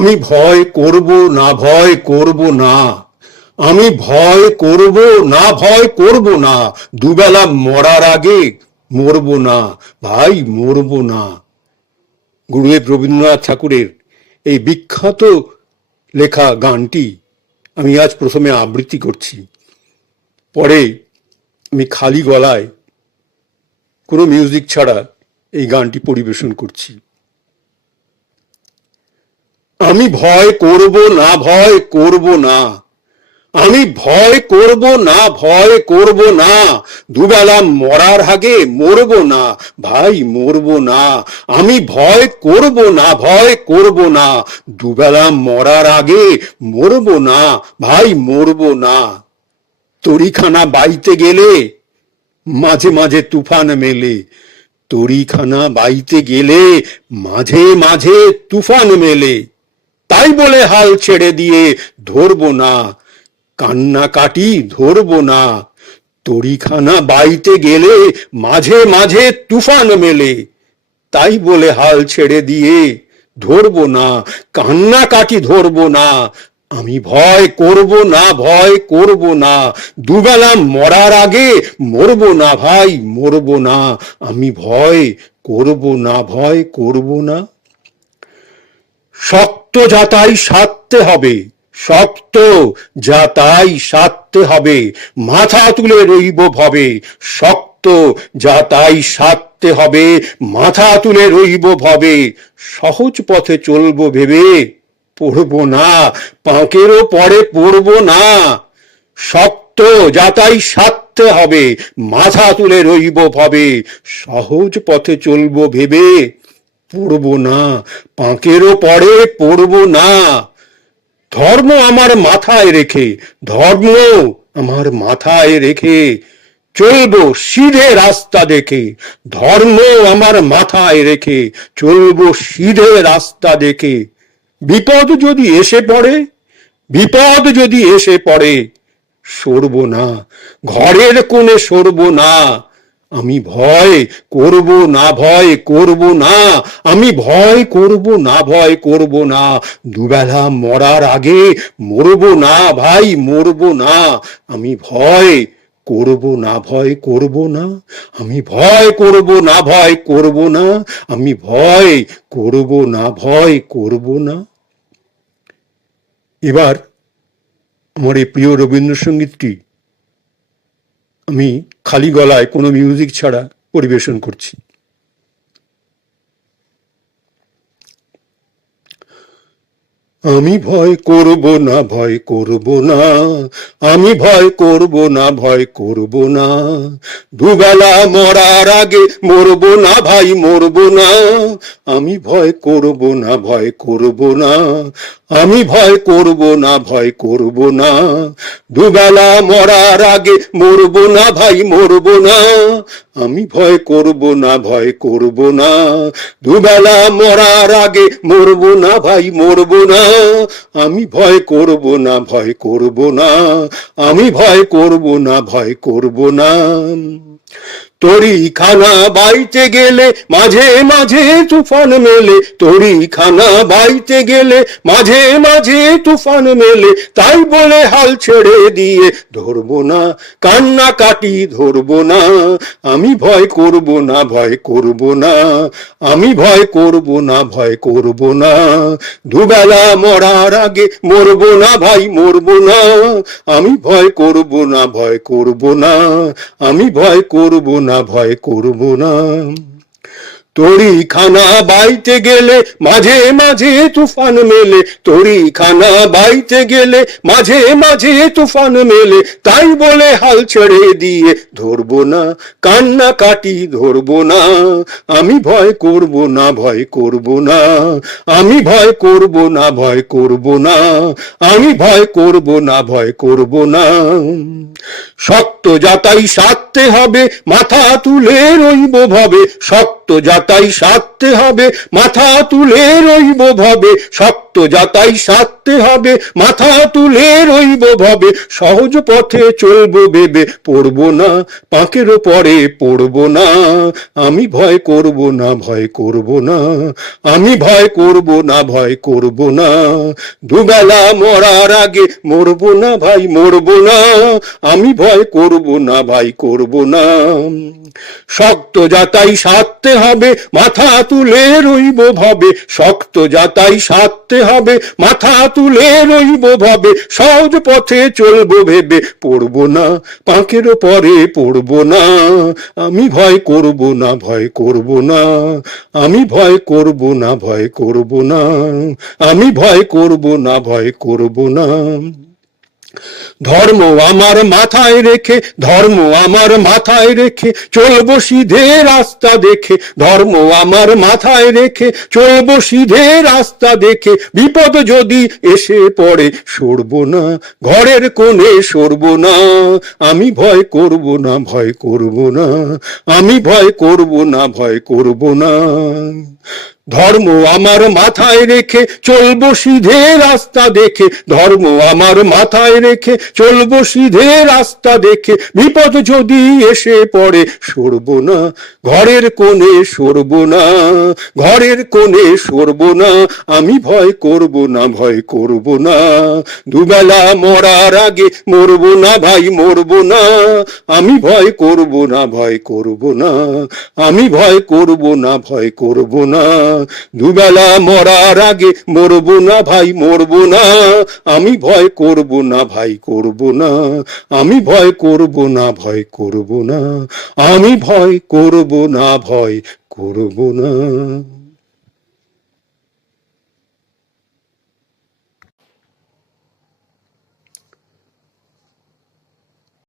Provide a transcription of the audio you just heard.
আমি ভয় করব না, ভয় করব না, আমি ভয় করব না, ভয় করব না, দুবেলা মরার আগে মরব না, ভাই মরব না। গুরুদেব রবীন্দ্রনাথ ঠাকুরের এই বিখ্যাত লেখা গানটি আমি আজ প্রথমে আবৃত্তি করছি, পরে আমি খালি গলায় কোনো মিউজিক ছাড়া এই গানটি পরিবেশন করছি। আমি ভয় করব না, ভয় করব না, আমি ভয় করব না, ভয় করব না, দুবেলা মরার আগে মরব না, ভাই মরব না। আমি ভয় করব না, ভয় করব না, দুবেলা মরার আগে মরব না, ভাই মরব না। তরিখানা বাইতে গেলে মাঝে মাঝে তুফান মেলে, তরিখানা বাইতে গেলে মাঝে মাঝে তুফান মেলে, তাই বলে হাল ছেড়ে দিয়ে ধরবো না, কান্নাকাটি ধরবো না। তরিখানা বাইতে গেলে মাঝে মাঝে তুফান মেলে, তাই বলে হাল ছেড়ে দিয়ে ধরবো না, কান্নাকাটি ধরবো না। আমি ভয় করব না, ভয় করব না, দুবেলা মরার আগে মরব না, ভাই মরব না। আমি ভয় করব না, ভয় করব না। শক্ত যাতাই সাধতে হবে, শক্ত যাতাই সাধতে হবে, মাথা তুলে রইব ভবে, শক্ত যাতাই সাধতে হবে, মাথা তুলে রইব ভবে। সহজ পথে চলবো ভেবে পড়ব না, পাঁকেরও পরে পড়ব না। শক্ত যাতাই সাধতে হবে, মাথা তুলে রইব ভবে, সহজ পথে চলবো ভেবে পড়ব না, পাঁকেরও পরে পড়ব না। ধর্ম আমার মাথায় রেখে, ধর্ম আমার মাথায় রেখে চলবো সিধে রাস্তা দেখে, ধর্ম আমার মাথায় রেখে চলবো সিধে রাস্তা দেখে। বিপদ যদি এসে পড়ে, বিপদ যদি এসে পড়ে সরব না, ঘরের কোণে সরব না। আমি ভয় করব না, ভয় করব না, আমি ভয় করব না, ভয় করব না, দুবেলা মরার আগে মরব না, ভাই মরব না। আমি ভয় করব না, ভয় করব না, আমি ভয় করব না, ভয় করব না, আমি ভয় করব না, ভয় করব না। এবার আমার এই প্রিয় রবীন্দ্রসঙ্গীতটি আমি খালি গলায় কোনো মিউজিক ছাড়া পরিবেশন করছি। আমি ভয় করব না, ভয় করব না, আমি ভয় করব না, ভয় করব না, দুবেলা মরার আগে মরব না, ভাই মরব না। আমি ভয় করব না, ভয় করব না, আমি ভয় করব না, ভয় করব না, দুবেলা মরার আগে মরব না, ভাই মরব না। আমি ভয় করব না, ভয় করব না, দুবেলা মরার আগে মরব না, ভাই মরব না। আমি ভয় করব না, ভয় করব না, আমি ভয় করব না, ভয় করব না। তরিখানা বাইতে গেলে মাঝে মাঝে তুফান মেলে, তরিখানা বাইতে গেলে মাঝে মাঝে তুফান মেলে, তাই বলে হাল ছেড়ে দিয়ে ধরবো না, কান্নাকাটি ধরবো না। আমি ভয় করব না, ভয় করব না, আমি ভয় করব না, ভয় করব না, দুবেলা মরার আগে মরব না, ভাই মরব না। আমি ভয় করব না, ভয় করব না, আমি ভয় করব না, ভয় করব না। তরিখানা বাইতে গেলে মাঝে মাঝে তুফান মেলে, তরিখানা বাইতে গেলে মাঝে মাঝে তুফান মেলে, তাই বলে হাল ছেড়ে দিয়ে ধরবো না, কান্নাকাটি ধরবো না। আমি ভয় করব না, ভয় করব না, আমি ভয় করব না, ভয় করব না, আমি ভয় করব না, ভয় করব না। শক্ত যাতাই সাধতে হবে, মাথা তুলে রইব ভবে, শক্ত যাতাই সাধতে হবে, মাথা তুলে রইব ভবে, শক্ত যাতাই সাধতে হবে, মাথা তুলে রইব ভবে, সহজ পথে চলবো ভেবে, পড়বো না পাঁকের পরে পড়বো না, আমি ভয় করব না, ভয় করব না, আমি ভয় করব না, ভয় করব না, দুবেলা মরার আগে মরবো না ভাই, মরবো না, আমি ভয় করব না, ভাই করব না। শক্ত যাতাই সাধতে হবে, মাথা তুলে রইব ভবে, শক্ত যাতাই সাধতে হবে, মাথা তুলে রইব ভবে, সহজ পথে চলবো ভেবে, পড়বো না পাঁকের পরে পড়বো না, আমি ভয় করব না, ভয় করব না, আমি ভয় করব না, ভয় করব না, আমি ভয় করব না, ভয় করব না। ধর্ম আমার মাথায় রেখে, ধর্ম আমার মাথায় রেখে, চলবো সিধে রাস্তা দেখে, ধর্ম আমার মাথায় রেখে, চলবো সিধে রাস্তা দেখে, বিপদ যদি এসে পড়ে সরবো না, ঘরের কোণে সরবো না, আমি ভয় করব না, ভয় করব না, আমি ভয় করব না, ভয় করব না। ধর্ম আমার মাথায় রেখে চলবো সিধে রাস্তা দেখে, ধর্ম আমার মাথায় রেখে চলবো সিধে রাস্তা দেখে, বিপদ যদি এসে পড়ে সরবো না, ঘরের কোণে সরবো না, ঘরের কোণে সরবো না, আমি ভয় করব না, ভয় করব না, দুবেলা মরার আগে মরবো না ভাই, মরবো না, আমি ভয় করব না, ভয় করব না, আমি ভয় করব না, ভয় করব না, দুবেলা মরার আগে মরবো না ভাই, মরবো না, আমি ভয় করব না, ভাই করব না, আমি ভয় করব না, ভয় করব না, আমি ভয় করব না, ভয় করব না।